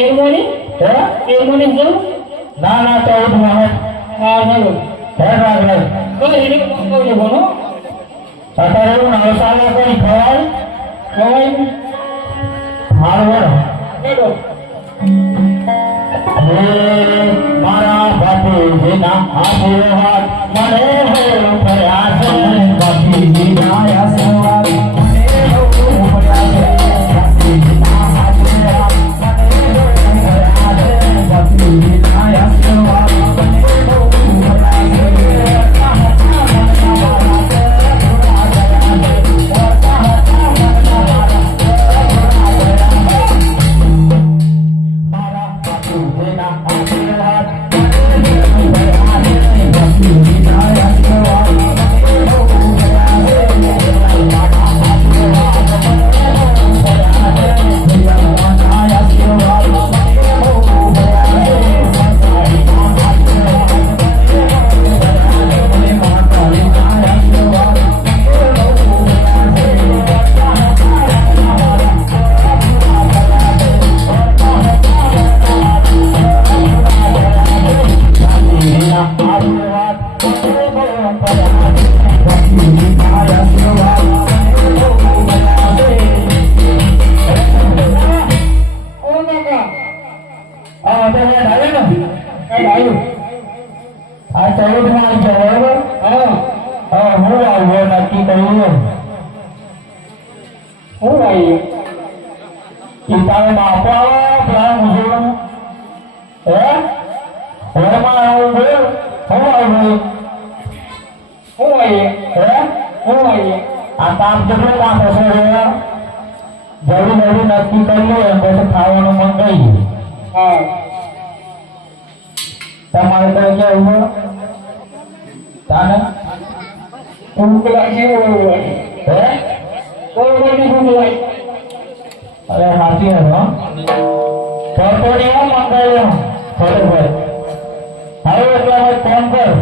તેરમોની હે? તેરમોની જવું ના ના તો માં હે. હા ચાલો હે રાગલે તો એને કહું બોલો? અત્યારે એવું નવસાલા કોઈ ખવાય ખવાય મારું હેડો હે મારા ભતીજીના આશીર્વાદ મને હે પ્રયાસ છે ભતીજીના ચૌદ છે બરોબર હા હા હું આવ્યો નક્કી કર્યું હું આવી પિતાને બાપો પેલા મુજબ. હે? ઘરમાં આવું બોલ. હું આવ્યું હું આવી હે? હું આવી આ કામ કેટલું કામ હશે નક્કી કર્યું લે એમ પછી ખાવાનું મંગાઈ હા. તમારે કઈ કેવું તાને ભૂખ લાગી હોય હે કોઈ કોઈ ભૂખ લાગી અરે હાથી હો કરતોડી હું મંગાવ્યો બરોબર હવે એટલે હવે ફોન કર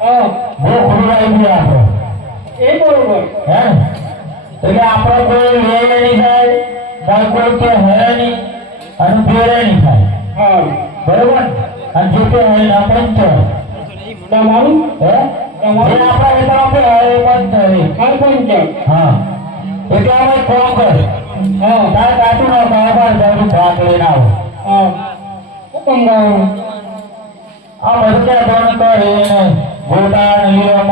હા બહુ ખુલ્લાઈ આપણે એ બરોબર હે એટલે આપણે કોઈ લે નહીં થાય કોઈ કોઈ કે હે નહીં અને ફેરે નહીં થાય બરોબર અને જે કે હોય ને પંચ તમારું હે જે આપણા વેતન આપે એ પંચ હે હા પંચ હા એટલે અમે ફોન કર હા તારે કાચું ના બાબા જલ્દી ભાગ લઈને આવો હા હું મંગાવું આ બધું બંધ કરીને ગોટા ને લીલો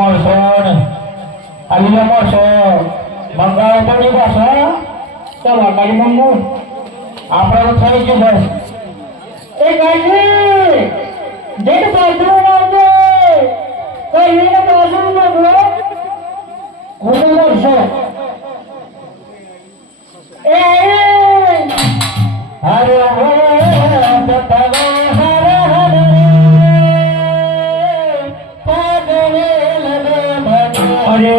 આ લીલો સો મંગાવ તો નહીં હા ચાલો મારી મંગાવું આપણે થઈ ગયું બસ એ ગાયત્રી જેટ બાજુ આવજે ಅವರೇ